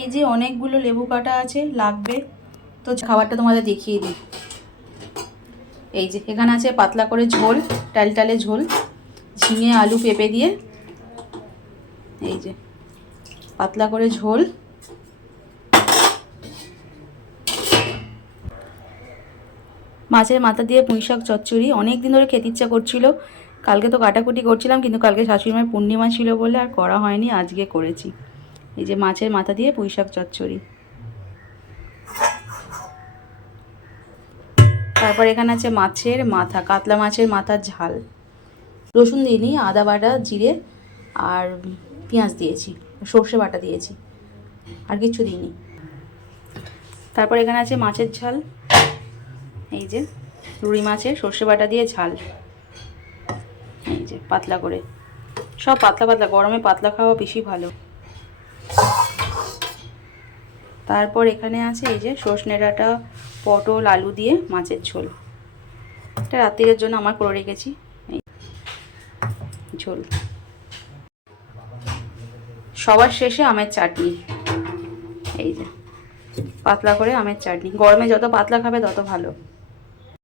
এই যে অনেকগুলো লেবু কাটা আছে, লাগবে তো খাবারটা তোমাদের দেখিয়ে দিই। এই যে এখানে আছে পাতলা করে ঝোল, টালটালে ঝোল, ঝিঙে আলু পেঁপে দিয়ে। এই যে পাতলা করে ঝোল, মাছের মাথা দিয়ে পুঁইশাক চচ্চড়ি। অনেক দিন ধরে খেতে ইচ্ছা করছিল, কালকে তো কাটাকুটি করছিলাম, কিন্তু কালকে শাশুড়ি মায়ের পূর্ণিমা ছিল বলে আর করা হয়নি, আজকে করেছি। এই যে মাছের মাথা দিয়ে পুঁইশাক চচ্চড়ি। তারপর এখানে আছে মাছের মাথা, কাতলা মাছের মাথার ঝাল। রসুন দিইনি, আদা বাটা, জিরে আর পেঁয়াজ দিয়েছি, সর্ষে বাটা দিয়েছি, আর কিছু দিইনি। তারপর এখানে আছে মাছের ঝাল, এই যে রুই মাছের সর্ষে বাটা দিয়ে ঝাল। এই যে পাতলা করে, সব পাতলা পাতলা, গরমে পাতলা খাওয়া বেশি ভালো। তারপর এখানে আছে এই যে সজনে ডাঁটা, পটল, আলু দিয়ে মাছের ঝোল। এটা রাত্রির জন্য আমার করে রেখেছি। এই ঝোল, সবার শেষে আমের চাটনি। এই যে পাতলা করে আমের চাটনি, গরমে যত পাতলা খাবে তত ভালো।